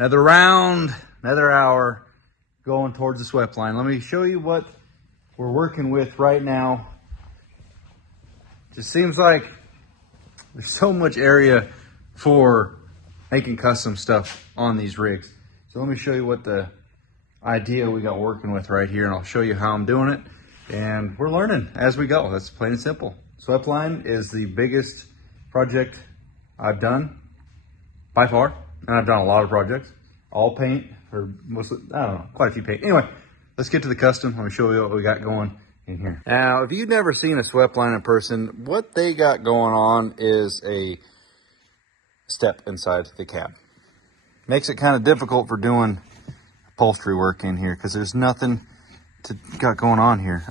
Another round, another hour going towards the swept line. Let me show you what we're working with right now. Just seems like there's so much area for making custom stuff on these rigs. So let me show you what the idea we got working with right here, and I'll show you how I'm doing it. And we're learning as we go. That's plain and simple. SWEPTLINE is the biggest project I've done by far, and I've done a lot of projects, all paint, or mostly, I don't know, quite a few paint. Anyway, let's get to the custom. Let me show you what we got going in here. Now, if you've never seen a SWEPTLINE in person, what they got going on is a step inside the cab. Makes it kind of difficult for doing upholstery work in here because there's nothing got going on here.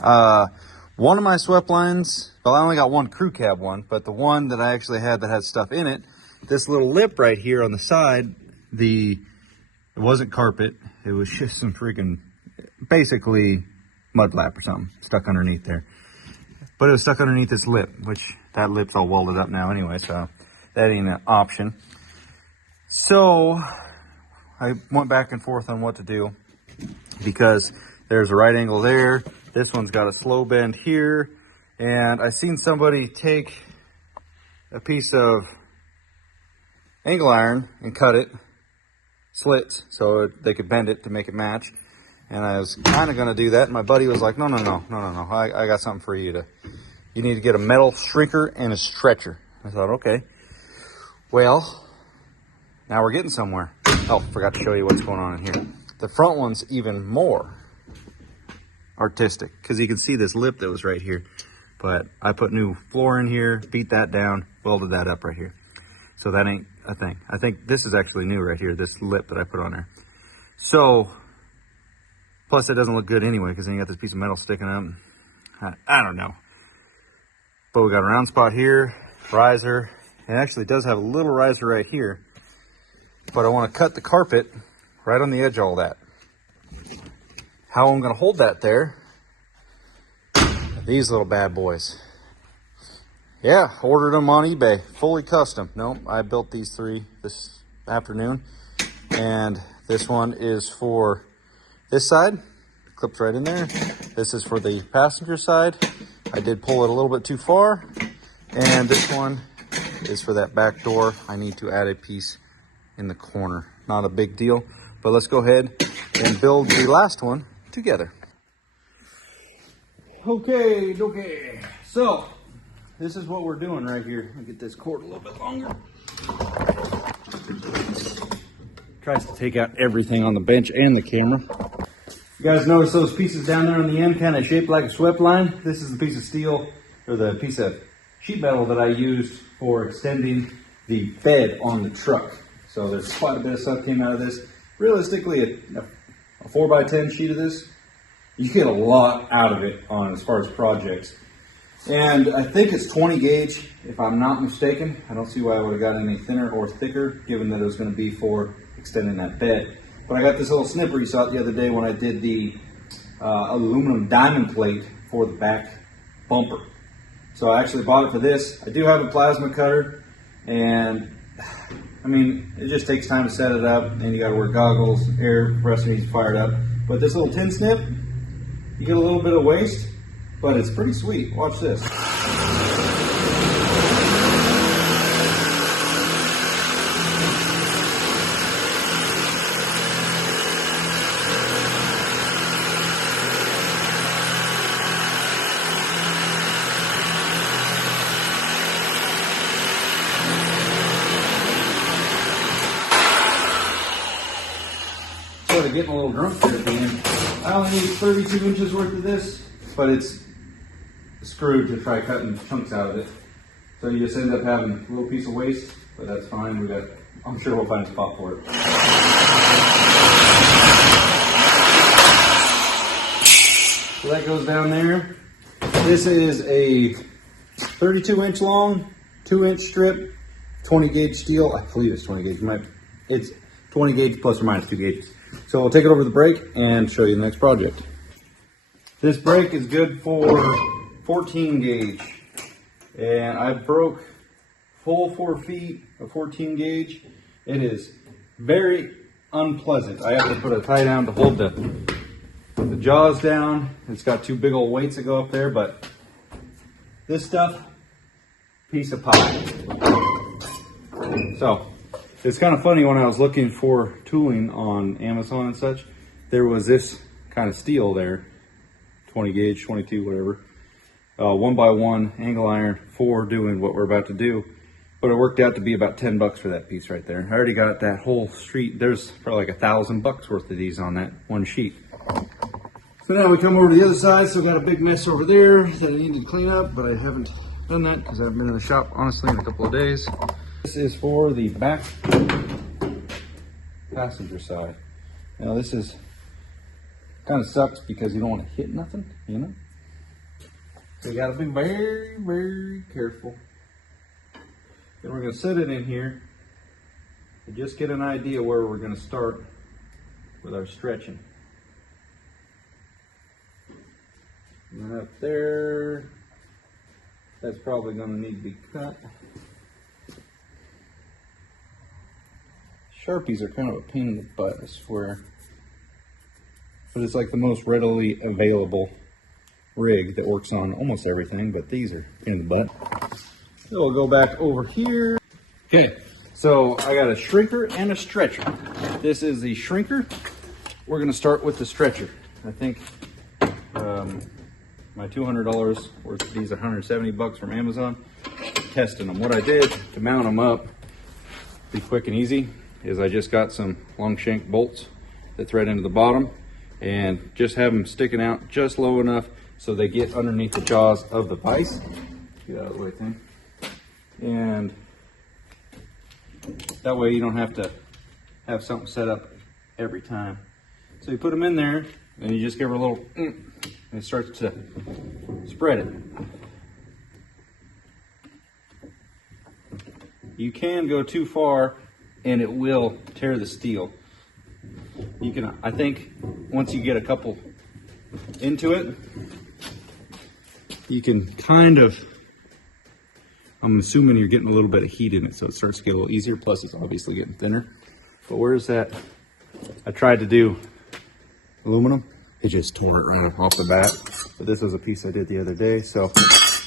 One of my SWEPTLINEs, well, I only got one crew cab one, but the one that I actually had that had stuff in it, this little lip right here on the side, it wasn't carpet, it was just some freaking, basically mud flap or something stuck underneath there. But it was stuck underneath this lip, which that lip's all welded up now anyway, so that ain't an option. So I went back and forth on what to do because there's a right angle there. This one's got a slow bend here. And I seen somebody take a piece of angle iron and cut it, slits, so they could bend it to make it match. And I was kind of going to do that. And my buddy was like, no. I got something for you. You need to get a metal shrinker and a stretcher. I thought, okay. Well, now we're getting somewhere. Oh, forgot to show you what's going on in here. The front one's even more artistic because you can see this lip that was right here. But I put new floor in here, beat that down, welded that up right here. So that ain't a thing. I think this is actually new right here, this lip that I put on there. So, plus it doesn't look good anyway because then you got this piece of metal sticking up. I don't know. But we got a round spot here, riser. It actually does have a little riser right here. But I want to cut the carpet right on the edge of all that. How I'm going to hold that there, these little bad boys. Yeah, ordered them on eBay, fully custom. Nope, I built these three this afternoon. And this one is for this side, clips right in there. This is for the passenger side. I did pull it a little bit too far. And this one is for that back door. I need to add a piece in the corner. Not a big deal, but let's go ahead and build the last one together. Okay. So this is what we're doing right here. I'll get this cord a little bit longer. Tries to take out everything on the bench and the camera. You guys notice those pieces down there on the end kind of shaped like a SWEPTLINE? This is the piece of steel, or the piece of sheet metal that I used for extending the bed on the truck. So there's quite a bit of stuff came out of this. Realistically, a 4x10 sheet of this, you get a lot out of it on as far as projects. And I think it's 20 gauge, if I'm not mistaken. I don't see why I would have got any thinner or thicker, given that it was going to be for extending that bed. But I got this little snipper you saw it the other day when I did the aluminum diamond plate for the back bumper. So I actually bought it for this. I do have a plasma cutter, and I mean, it just takes time to set it up, and you got to wear goggles, air compressor needs fired up. But this little tin snip, you get a little bit of waste, but it's pretty sweet. Watch this. Sort of getting a little drunk here at the end. I only need 32 inches worth of this, but it's screwed to try cutting chunks out of it. So you just end up having a little piece of waste, but that's fine. I'm sure we'll find a spot for it. So that goes down there. This is a 32 inch long, 2 inch strip, 20 gauge steel. I believe it's 20 gauge. It's 20 gauge plus or minus 2 gauges. So we'll take it over the brake and show you the next project. This brake is good for 14 gauge. And I broke full 4 feet of 14 gauge. It is very unpleasant. I have to put a tie down to hold the jaws down. It's got two big old weights that go up there, but this stuff, piece of pie. So it's kind of funny, when I was looking for tooling on Amazon and such, there was this kind of steel there, 20 gauge, 22, whatever, 1x1 angle iron for doing what we're about to do. But it worked out to be about 10 bucks for that piece right there. I already got that whole street. There's probably like $1,000 worth of these on that one sheet. So now we come over to the other side. So got a big mess over there that I need to clean up, but I haven't done that because I haven't been in the shop, honestly, in a couple of days. This is for the back passenger side. Now this is kind of sucks because you don't want to hit nothing, you know? So you gotta be very, very careful. Then we're gonna set it in here and just get an idea where we're gonna start with our stretching. And then up there, that's probably gonna need to be cut. Sharpies are kind of a pain in the butt, I swear. But it's like the most readily available rig that works on almost everything, but these are a pain in the butt. So we'll go back over here. Okay, so I got a shrinker and a stretcher. This is the shrinker. We're gonna start with the stretcher. I think my $200 worth of these, 170 bucks from Amazon. Testing them. What I did to mount them up, be quick and easy, is I just got some long shank bolts that thread into the bottom and just have them sticking out just low enough so they get underneath the jaws of the vise. Get out of the way, thing. And that way you don't have to have something set up every time. So you put them in there and you just give her a little and it starts to spread it. You can go too far and it will tear the steel. You can, I think, once you get a couple into it, you can kind of, I'm assuming you're getting a little bit of heat in it, so it starts to get a little easier. Plus, it's obviously getting thinner. But where's that? I tried to do aluminum. It just tore it right off the bat. But this was a piece I did the other day. So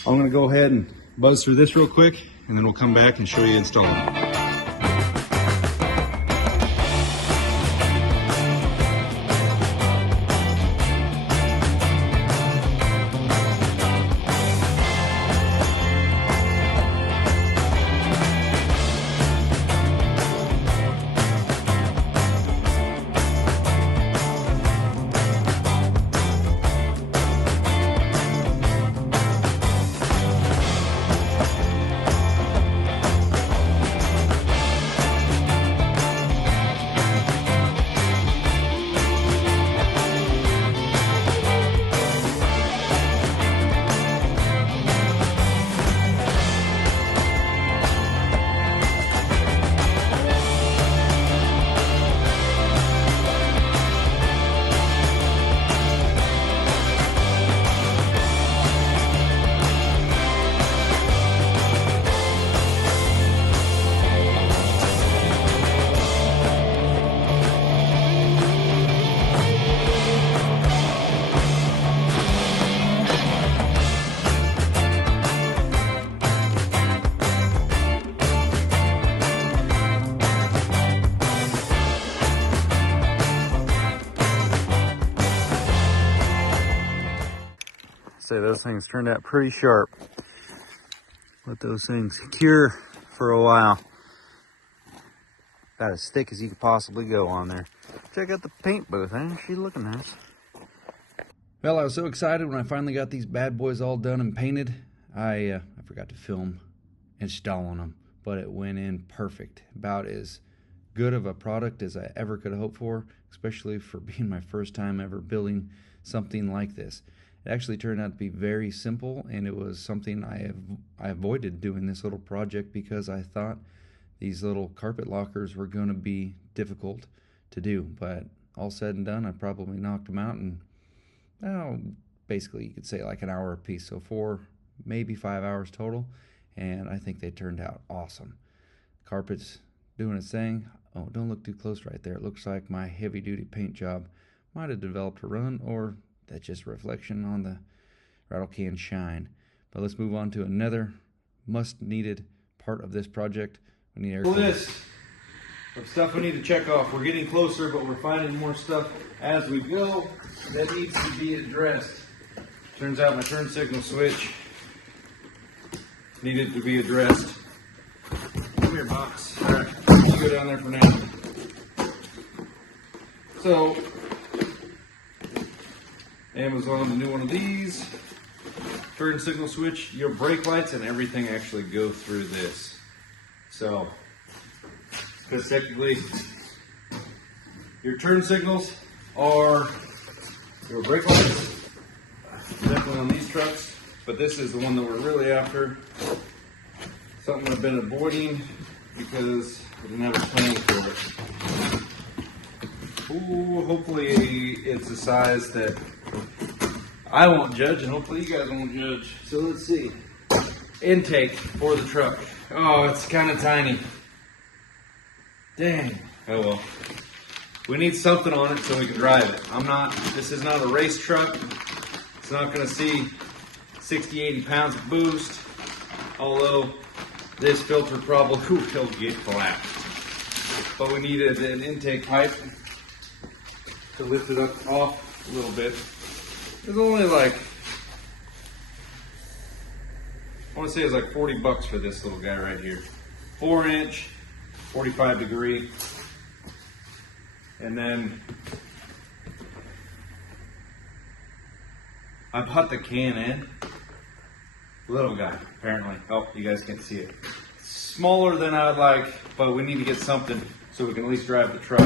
I'm going to go ahead and buzz through this real quick, and then we'll come back and show you installing it. Say those things turned out pretty sharp. Let those things cure for a while. About as thick as you could possibly go on there. Check out the paint booth, eh? She's looking nice. Well, I was so excited when I finally got these bad boys all done and painted. I forgot to film installing them, but it went in perfect. About as good of a product as I ever could have hoped for, especially for being my first time ever building something like this. It actually turned out to be very simple, and it was something I avoided doing this little project because I thought these little carpet lockers were going to be difficult to do. But all said and done, I probably knocked them out in, well, basically you could say like an hour a piece, so 4, maybe 5 hours total, and I think they turned out awesome. Carpet's doing its thing. Oh, don't look too close right there. It looks like my heavy-duty paint job might have developed a run, or that's just a reflection on the rattle can shine. But let's move on to another must-needed part of this project. We need air cleaner. List of stuff we need to check off. We're getting closer, but we're finding more stuff as we go that needs to be addressed. Turns out my turn signal switch needed to be addressed. Come here, box. All right, you go down there for now. So, Amazon, the new one of these. Turn signal switch, your brake lights and everything actually go through this. So, because technically, your turn signals are your brake lights, definitely on these trucks, but this is the one that we're really after. Something I've been avoiding because I didn't have a plan for it. Ooh, hopefully it's a size that I won't judge, and hopefully you guys won't judge. So let's see. Intake for the truck. Oh, it's kind of tiny. Dang. Oh well. We need something on it so we can drive it. This is not a race truck. It's not going to see 60, 80 pounds of boost. Although this filter probably will get collapsed. But we needed an intake pipe to lift it up off a little bit. It's only like, I want to say it's like 40 bucks for this little guy right here. 4-inch, 45 degree. And then I bought the can-in. Little guy, apparently. Oh, you guys can't see it. Smaller than I'd like, but we need to get something so we can at least drive the truck.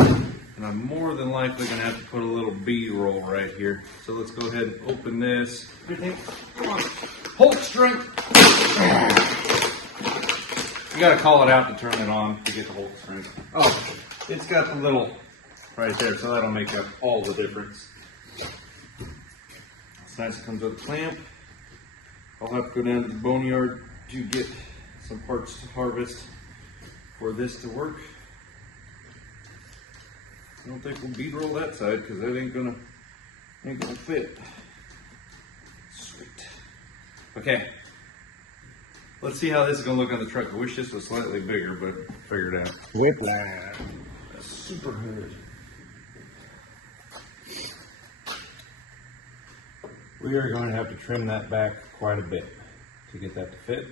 And I'm more than likely going to have to put a little B-roll right here. So let's go ahead and open this. Come on. Hulk strength. You got to call it out to turn it on to get the Hulk strength. Oh, it's got the little right there, so that'll make up all the difference. It's nice. It comes with a clamp. I'll have to go down to the boneyard to get some parts to harvest for this to work. I don't think we'll bead roll that side because that ain't gonna fit. Sweet. Okay. Let's see how this is gonna look on the truck. I wish this was slightly bigger, but figure it out. SWEPTLINE. Super hood. We are going to have to trim that back quite a bit to get that to fit.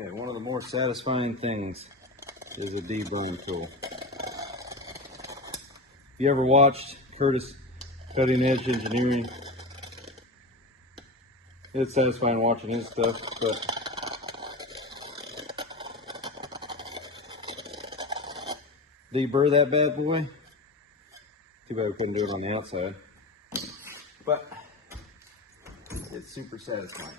Okay, one of the more satisfying things is a debone tool. You ever watched Curtis Cutting Edge Engineering? It's satisfying watching his stuff, but deburr that bad boy. Too bad we couldn't do it on the outside. But it's super satisfying.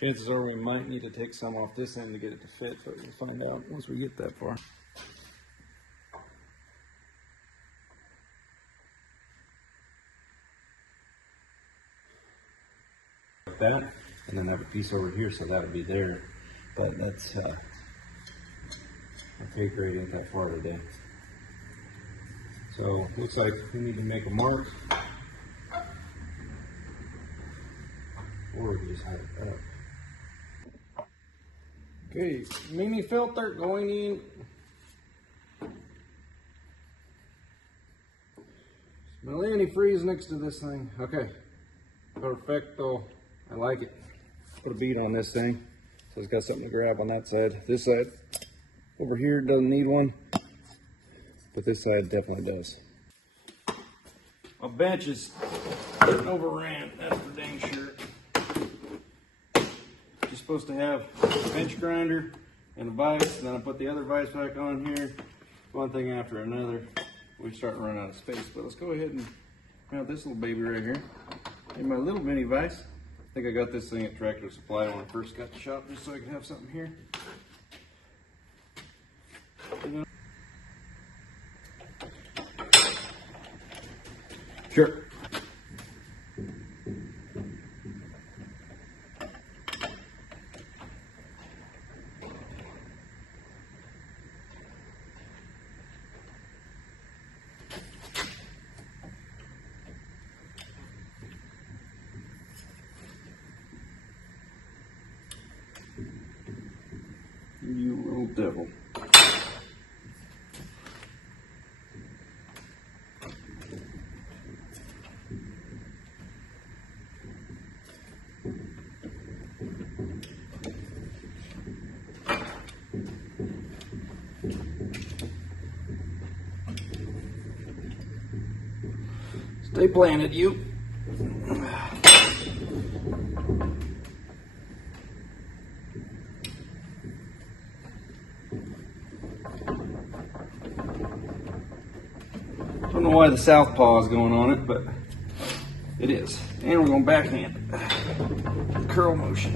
Chances are we might need to take some off this end to get it to fit, but we'll find out once we get that far. Like that, and then have a piece over here, so that would be there. But that's, my fake grade ain't that far today. So, looks like we need to make a mark. Or we just have it up. Okay, mini filter going in. Well, antifreeze next to this thing. Okay, perfecto. I like it. Put a bead on this thing, so it's got something to grab on that side. This side over here doesn't need one, but this side definitely does. My bench is getting overran, that's for dang sure. Just supposed to have a bench grinder and a vise, and then I put the other vise back on here. One thing after another. We start running out of space, but let's go ahead and mount this little baby right here. And my little mini vise. I think I got this thing at Tractor Supply when I first got the shop, just so I could have something here. Sure. You little devil. Stay planted, you. Don't know why the southpaw is going on it, but it is. And we're going backhand it. Curl motion.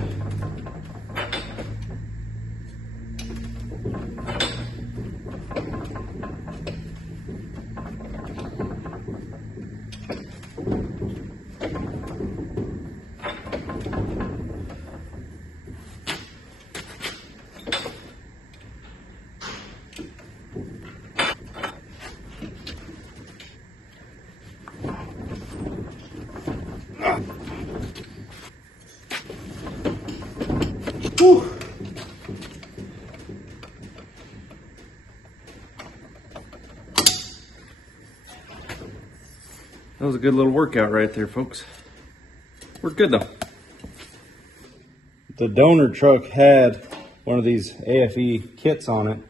Whew. That was a good little workout right there, folks. We're good though. The donor truck had one of these AFE kits on it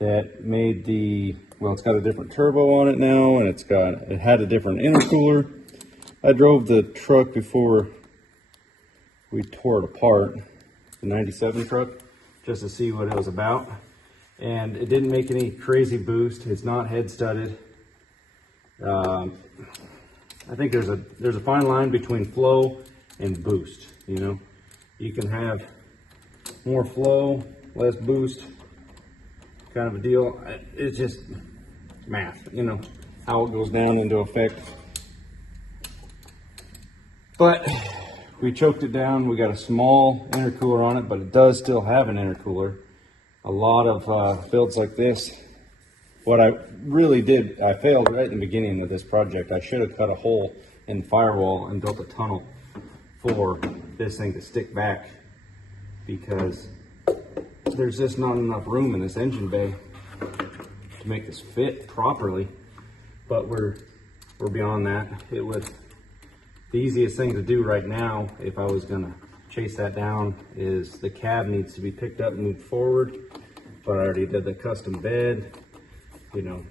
that made the, well, it's got a different turbo on it now, and it had a different intercooler. I drove the truck before we tore it apart, the 97 truck, just to see what it was about. And it didn't make any crazy boost. It's not head studded. I think there's a fine line between flow and boost. You know, you can have more flow, less boost, kind of a deal. It's just math, you know, how it goes down into effect. But we choked it down. We got a small intercooler on it, but it does still have an intercooler. A lot of builds like this, what I really did, I failed right in the beginning of this project. I should have cut a hole in the firewall and built a tunnel for this thing to stick back, because there's just not enough room in this engine bay to make this fit properly. But we're beyond that. The easiest thing to do right now, if I was gonna chase that down, is the cab needs to be picked up and moved forward. But I already did the custom bed. You know,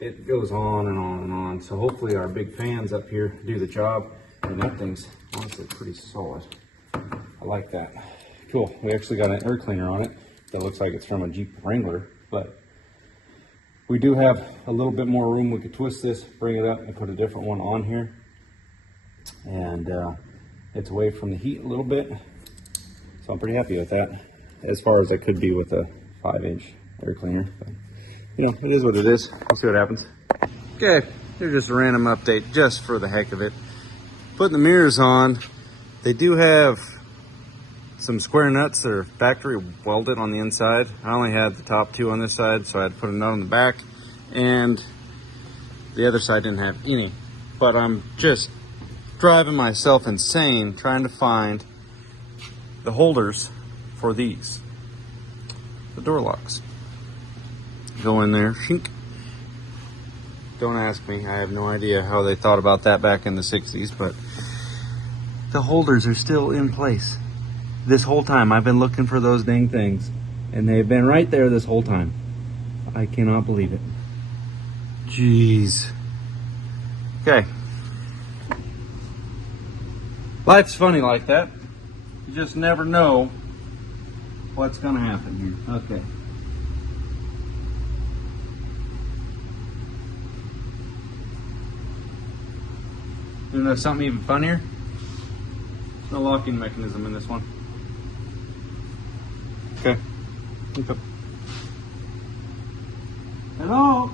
it goes on and on and on. So hopefully our big fans up here do the job. And that thing's honestly pretty solid. I like that. Cool. We actually got an air cleaner on it that looks like it's from a Jeep Wrangler, but we do have a little bit more room. We could twist this, bring it up, and put a different one on here. And it's away from the heat a little bit. So I'm pretty happy with that, as far as I could be with a 5-inch air cleaner. But, you know, it is what it is. We'll see what happens. Okay, here's just a random update just for the heck of it. Putting the mirrors on, they do have some square nuts that are factory welded on the inside. I only had the top two on this side, so I had to put a nut on the back, and the other side didn't have any. But I'm just driving myself insane trying to find the holders for these, the door locks. Go in there, shink, Don't ask me. I have no idea how they thought about that back in the 60s, but the holders are still in place. This whole time I've been looking for those dang things, and they've been right there this whole time. I cannot believe it. Jeez. Okay. Life's funny like that. You just never know what's gonna happen here. Okay. You know something even funnier? There's no locking mechanism in this one. Okay. Okay. Hello?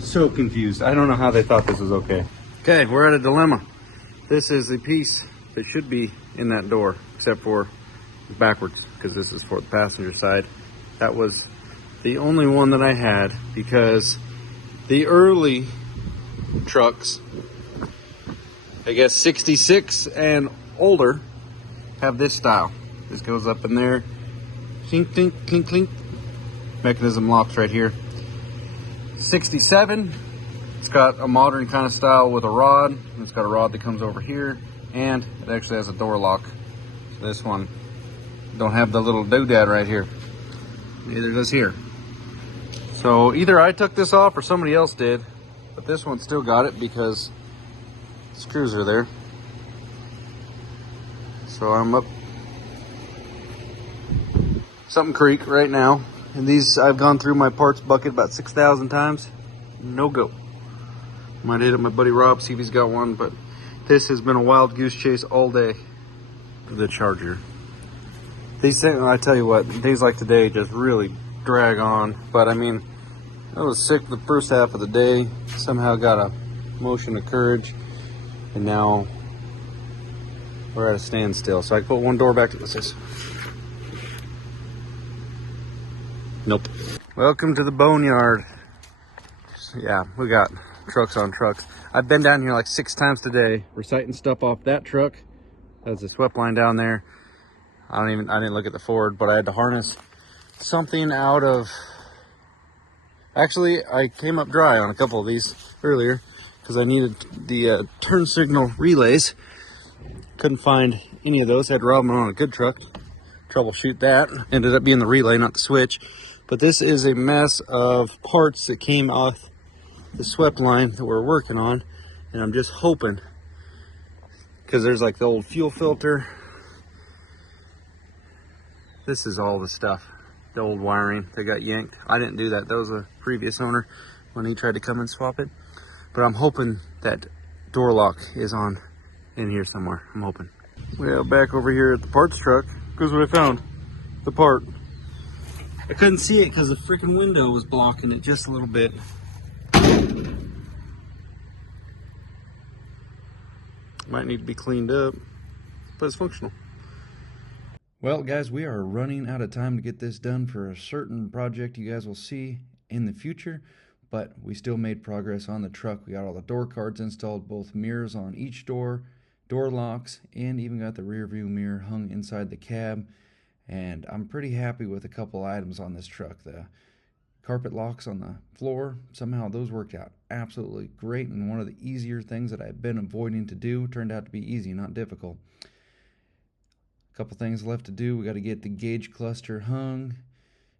So confused. I don't know how they thought this was okay. Okay, we're at a dilemma. This is the piece that should be in that door, except for backwards, because this is for the passenger side. That was the only one that I had, because the early trucks, I guess 66 and older, have this style. This goes up in there, clink, clink, clink, clink. Mechanism locks right here. 67, it's got a modern kind of style with a rod. It's got a rod that comes over here, and it actually has a door lock. So this one don't have the little doodad right here. Neither does here. So either I took this off or somebody else did, but this one still got it because the screws are there. So I'm up something creek right now. And these, I've gone through my parts bucket about 6,000 times. No go. Might hit up my buddy Rob, see if he's got one, but this has been a wild goose chase all day. The Charger. These things, I tell you what, days like today just really drag on. But I mean, I was sick the first half of the day. Somehow got a motion of courage. And now we're at a standstill. So I can put one door back to this. Nope. Welcome to the boneyard. Yeah, we got trucks on trucks. I've been down here like 6 times today, reciting stuff off that truck. That's a SWEPTLINE down there. I didn't look at the Ford, but I had to harness something out of, actually I came up dry on a couple of these earlier because I needed the turn signal relays. Couldn't find any of those. Had to rob them on a good truck. Troubleshoot that. Ended up being the relay, not the switch. But this is a mess of parts that came off the SWEPTLINE that we're working on. And I'm just hoping, because there's like the old fuel filter. This is all the stuff, the old wiring that got yanked. I didn't do that. That was a previous owner when he tried to come and swap it. But I'm hoping that door lock is on in here somewhere. I'm hoping. Well, back over here at the parts truck, here's what I found. The part. I couldn't see it because the freaking window was blocking it just a little bit. Might need to be cleaned up, but it's functional. Well, guys, we are running out of time to get this done for a certain project you guys will see in the future, but we still made progress on the truck. We got all the door cards installed, both mirrors on each door, door locks, and even got the rear view mirror hung inside the cab. And I'm pretty happy with a couple items on this truck. The carpet locks on the floor, somehow those worked out absolutely great, and one of the easier things that I've been avoiding to do turned out to be easy, not difficult. A couple things left to do. We got to get the gauge cluster hung,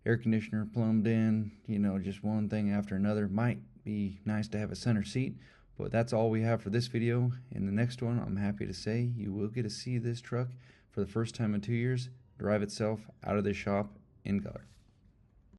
air conditioner plumbed in, you know, just one thing after another. Might be nice to have a center seat, but that's all we have for this video. In the next one, I'm happy to say you will get to see this truck for the first time in 2 years drive itself out of the shop in color.